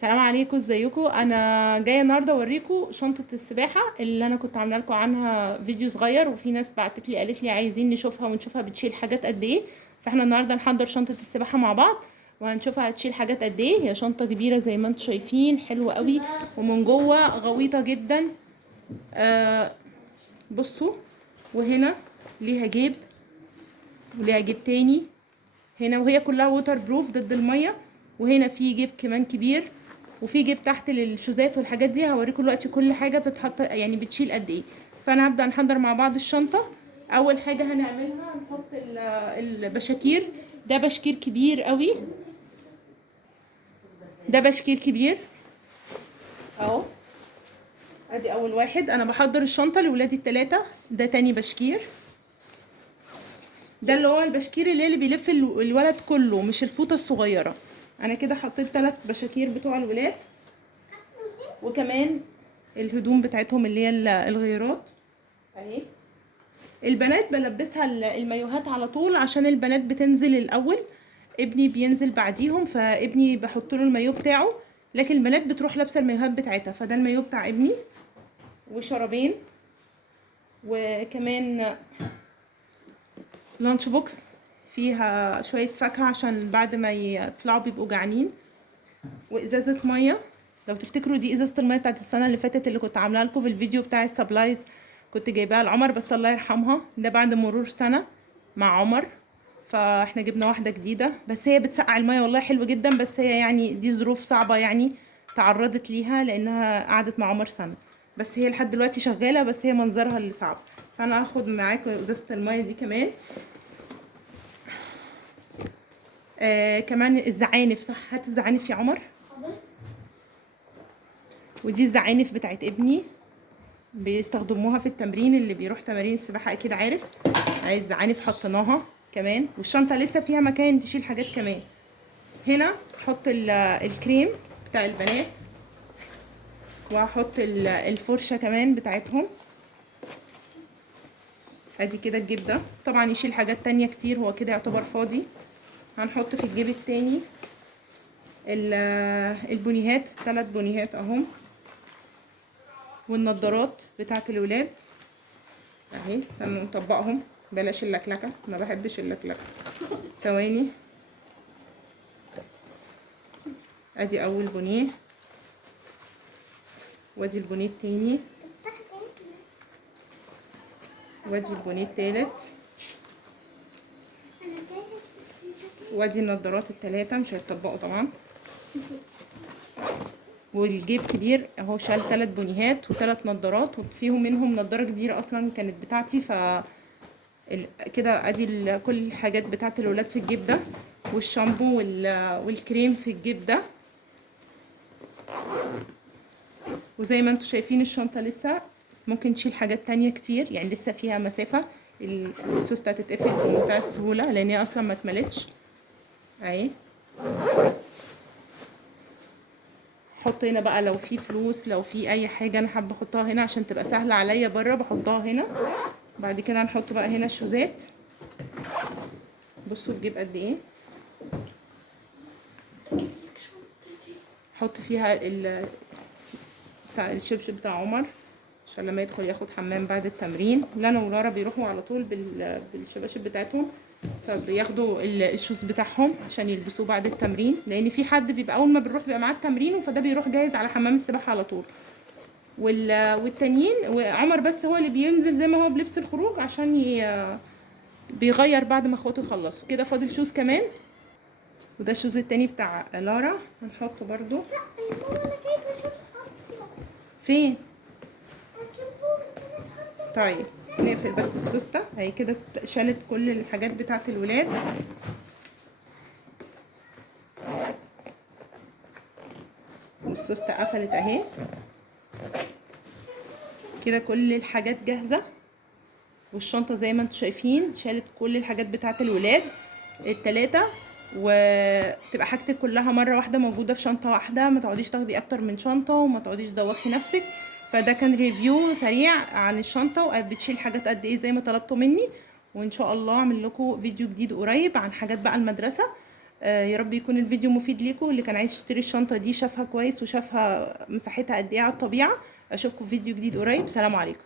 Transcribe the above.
السلام عليكم، ازيكم؟ انا جايه النهارده اوريكم شنطه السباحه اللي انا كنت عامله لكم عنها فيديو صغير، وفي ناس بعتت لي قالت لي عايزين نشوفها ونشوفها بتشيل حاجات قد ايه. فاحنا النهارده نحضر شنطه السباحه مع بعض وهنشوفها هتشيل حاجات قد ايه. هي شنطه كبيره زي ما انتم شايفين، حلوه قوي ومن جوه غويطه جدا. آه بصوا، وهنا ليها جيب وليها جيب تاني هنا، وهي كلها ووتر بروف ضد الميه. وهنا في جيب كمان كبير، وفي جيب تحت للشوزات والحاجات دي. هوريكم دلوقتي كل حاجه بتتحط يعني بتشيل قد ايه. فانا هبدا نحضر مع بعض الشنطه. اول حاجه هنعملها نحط البشاكير. ده بشكير كبير قوي، ده بشكير كبير اهو. ادي اول واحد. انا بحضر الشنطه لاولادي الثلاثه. ده تاني بشكير، ده اللي هو البشكير اللي بيلف الولد كله، مش الفوطه الصغيره. انا كده حطيت 3 بشاكير بتوع الولاد، وكمان الهدوم بتاعتهم اللي هي الغيارات اهي. البنات بلبسها المايوهات على طول عشان البنات بتنزل الاول، ابني بينزل بعديهم، فابني بحط له المايو بتاعه، لكن البنات بتروح لابسه المايوهات بتاعتها. فده المايو بتاع ابني، وشرابين، وكمان لانش بوكس فيها شويه فاكهه عشان بعد ما يطلعوا بيبقوا جعانين، وازازه ميه. لو تفتكروا دي ازازه الميه بتاعت السنه اللي فاتت اللي كنت عاملاها لكم في الفيديو بتاع السبلايز، كنت جايباها لعمر بس الله يرحمها. ده بعد مرور سنه مع عمر، فاحنا جبنا واحده جديده. بس هي بتسقع الميه والله حلو جدا، بس هي يعني دي ظروف صعبه يعني تعرضت ليها لانها قعدت مع عمر سنه. بس هي لحد دلوقتي شغاله، بس هي منظرها اللي صعب. فانا هاخد معاكم ازازه الميه دي كمان. كمان الزعانف، صح؟ هات الزعانف يا عمر. ودي الزعانف بتاعت ابني، بيستخدموها في التمرين، اللي بيروح تمارين السباحة اكيد عارف. عايز زعانف حطيناها كمان، والشنطة لسه فيها مكان تشيل حاجات كمان. هنا احط الكريم بتاع البنات، وهحط الفرشة كمان بتاعتهم. ادي كده الجيب ده طبعا يشيل حاجات تانية كتير، هو كده يعتبر فاضي. هنحط في الجيب التاني البونيهات، 3 بونيهات اهم، والنضارات بتاعت الولاد اهي. استنوا نطبقهم، بلاش اللكلكه، ما بحبش اللكلكه. ثواني. ادي اول بونيه، وادي البونيه التاني، وادي البونيه التالت، وادي النضارات التلاتة مش هيتطبقوا طبعا. والجيب كبير اهو، شال 3 بونيهات و3 نضارات، وفيهم منهم نضاره كبيره اصلا كانت بتاعتي. ف كده ادي كل الحاجات بتاعت الولاد في الجيب ده، والشامبو والكريم في الجيب ده. وزي ما انتم شايفين الشنطة لسه ممكن تشيل حاجات تانية كتير، يعني لسه فيها مسافة. السوستة هتتقفل بمنتهى السهولة لان هي اصلا ما اتملتش اهي. حط هنا بقى لو في فلوس، لو في اي حاجة انا حابة احطها هنا عشان تبقى سهلة عليا بره، بحطها هنا. بعد كده هنحط بقى هنا الشوزات. بصوا تجيب قد ايه. حط فيها بتاع الشبشب بتاع عمر عشان لما يدخل ياخد حمام بعد التمرين. لانا ولارا بيروحوا على طول بالشباشب بتاعتهم، فبياخدوا الشوز بتاعهم عشان يلبسوه بعد التمرين، لان في حد بيبقى اول ما بنروح بيبقى معاه التمرين، فده بيروح جاهز على حمام السباحه على طول. والتانيين وعمر بس هو اللي بينزل زي ما هو بلبس الخروج عشان بيغير بعد ما اخواته يخلصوا. كده فاضل شوز كمان، وده الشوز التاني بتاع لارا هنحطه برضو. فين؟ طيب نقفل بس السوستة هي كده، شالت كل الحاجات بتاعت الولاد. والسوستة قفلت اهي. كده كل الحاجات جاهزة، والشنطة زي ما انتم شايفين شالت كل الحاجات بتاعت الولاد التلاتة، وتبقى حاجتك كلها مرة واحدة موجودة في شنطة واحدة، ما تقعديش تاخدي اكتر من شنطة وما تقعديش تدوخي نفسك. فده كان ريفيو سريع عن الشنطة وبتشيل حاجات قد ايه زي ما طلبتوا مني. وان شاء الله اعمل لكم فيديو جديد قريب عن حاجات بقى المدرسة. يا رب يكون الفيديو مفيد ليكم. اللي كان عايز يشتري الشنطه دي شافها كويس وشافها مساحتها قد ايه على الطبيعه. اشوفكم في فيديو جديد قريب. سلام عليكم.